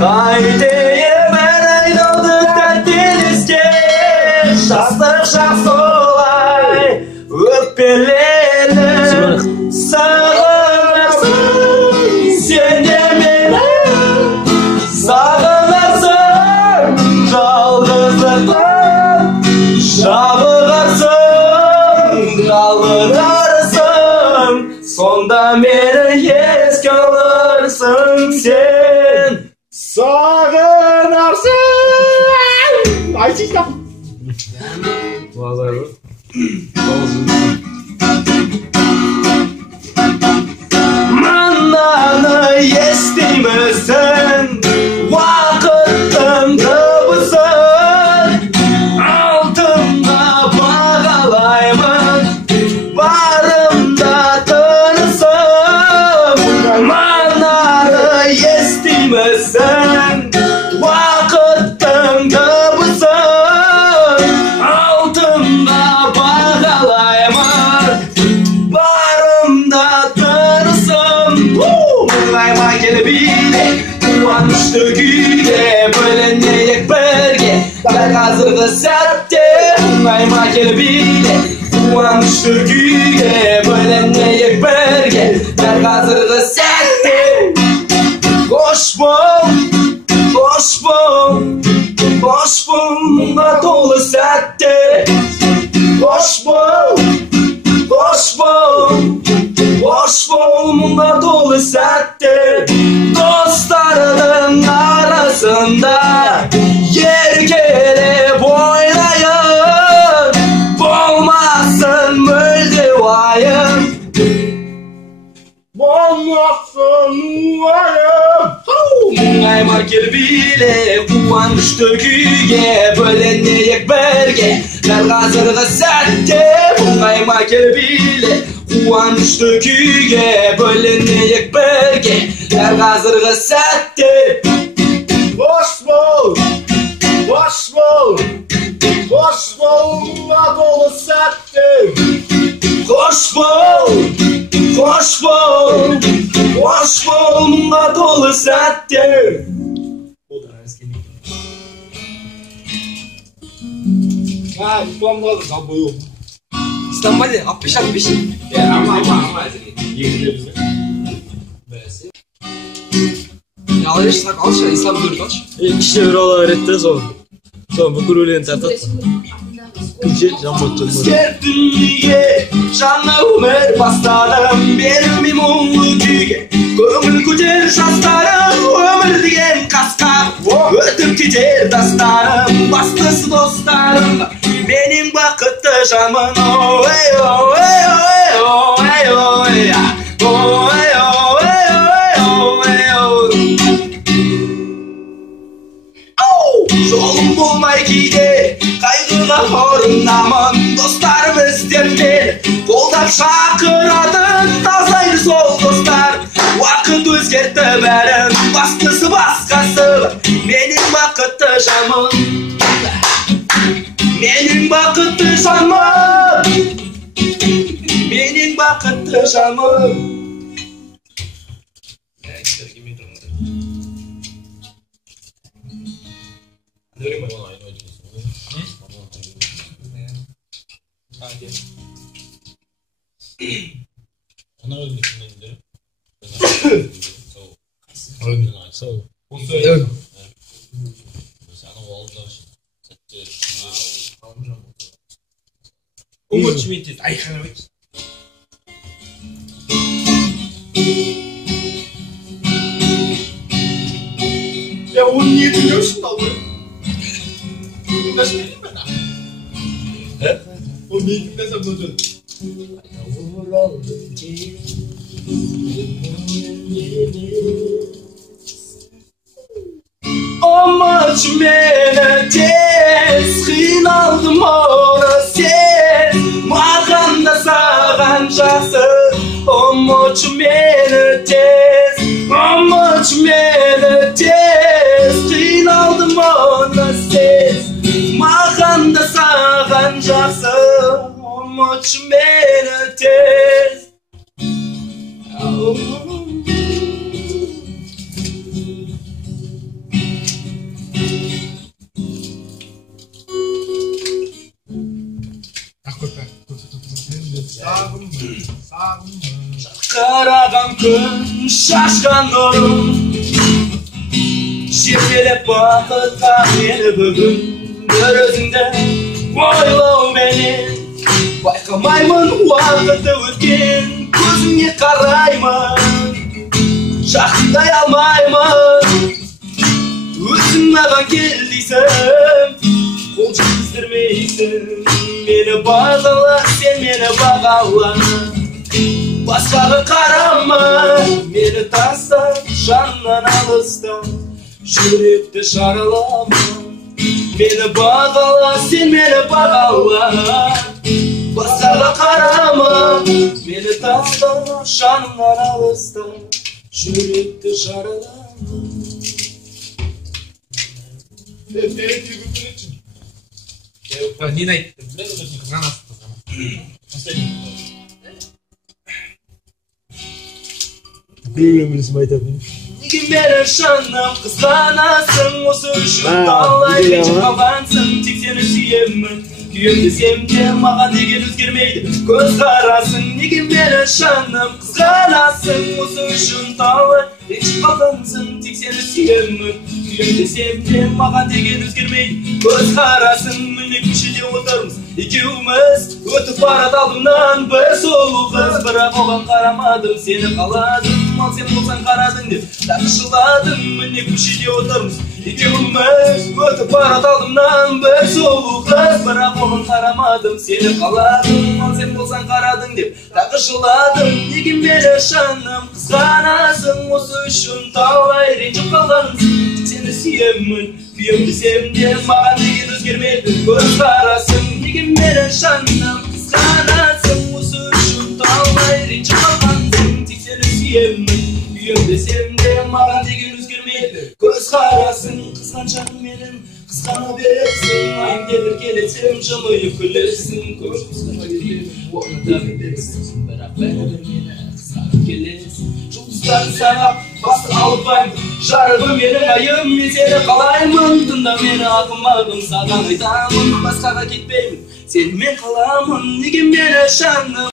Haydi ben ayrıldık denizge Şastır şast olay Öpelerini Sağlarsın Sen de beni Sağlarsın Жалғыздықтан Жабығарсың Қалғырарсың Сонда мені еске алырсың Sen Sağınarsın Ayçiçka Vazar bu Mananı естимісің Вақыттың дыбысын Алтынға бағалаймын Барымда тынысым Мананы естимісің Вақыттың дыбысын Алтынға бағалаймын Барымда тынысым Мұңайма келіп биле Қуанышты күйде Бөлінейік бірге Дәл қазіргі сәтте Мұңайма келіп биле Қуанышты күйде Бөлінейік бірге Дәл қазіргі сәтте Қош бол Қош бол Қош бол Мұңға толы сәтте Қош бол Қош бол Қош бол Мұңға толы сәтте Dostlarının arasında Еркелеп ойнайын Болмасын мүлде уайым Болмасын уайым Мұңайма кел биле Қуанышты күйге Бөлінейік бірге Дәл қазіргі сәтте Мұңайма кел биле Қуанышты күйге Бөлінейік бірге Дәл қазіргі сәтте Қош бол Қош бол Қош бол Мұңға толы сәтте Қош бол Қош бол Қош бол Мұңға толы сәтте Reklamda kablo yok. İstanbul'da 60-65. Ama. Yerinde bize. Ya alışsak alış ya İslam dört alış. İşte oralar öğretti sonra. Sonra bu kurulun tartat. Kimse jamotun. Dünyaya canlı ömür bastadım benim mumlu kүйге Көңіл көтер жастарым өмір деген қасқа Өтіп кетер дастарым бастысы достарым Менің бақытты жанмын ой ой ой ой ой ой Жолым болмай кейде қайғыға ұрынамын Достарым іздеп мені қолдап шақыратын Тазайды сол достар Уақыт өзгертті бәрін Бастысы басқасы Менің бақытты жанмын Менің бақытты жанмын Менің бақытты жанмын Ana ölmüşsün önce. Sağ ol. Evet. Sana oldu. Umut Schmidt. Ay kanavik. Ya onu niye dinliyorsun abi? Nasıl bileyim ben abi? He? Onu niye dinlesem ne olacak? Amaç meni tez Qiyналдым оны сен Маған да саған жақсы Amaç meni tez Amaç meni tez Qiyналдым оны сен Маған да саған жақсы Amaç meni tez мүмкін шашқан нұрым Жетелеп бақытқа мені бүгін бір өзіңді ойлауменен Байқамаймын уақыты өткен көзіңе қараймын Жақындай алмаймын өзің маған кел дейсің қол жеткіздірмейсің мені бағала сен мені бағала басқаға қарама мені тастап жаннан алыста жүректі жаралама мені бағала сен мені бағала басқаға қарама мені тастап жаннан алыста жүректі жаралама Нина айтты, біледі өзің қызғанасың. Gülümüz maytabın. Неге мені жаным қызғанасың осы үшін талай ренжіп қалғансың тек сені сүйемін күйем десем де маған деген өзгермейді көзқарасың неге мені жаным қызғанасың осы үшін талай ренжіп қалғансың тек сені сүйемін күйем десем де маған деген өзгермейді көзқарасың міне көшеде отырмыз екеуміз өтіп барады алдымнан бір сұлу қыз бірақ оған қарамадым сені қаладым ал сен болсаң қарадың деп тақшыладым міне көшеде отырмыз екеуміз өтіп барады алдымнан бір сұлу қыз бірақ оған қарамадым сені қаладым ал сен болсаң қарадың деп тақшыладым неге мені жаным қызғанасың осы үшін талай ренжіп қалғансың сені сүйемін күйем десем де маған деген өзгермеді көзқарасың неге мені жаным қызғанасың осы үшін талай ренжіп қалғансың тек сені сүйемін күйем десем де маған деген өзгермейді көзқарасың қызғаншағың менің қызғана бересің айымдетіп келесем жымиып күлесің көп қызғана беремін оны да білесің бірақ бәрібір мені қызғанып келесің жұлдыздарды санап басты алыппаймын жарығым менің айым мен сені қалаймын тыңда мені ақымағым саған айтамын басқаға кетпеймін сенімен қаламын неге мені жаным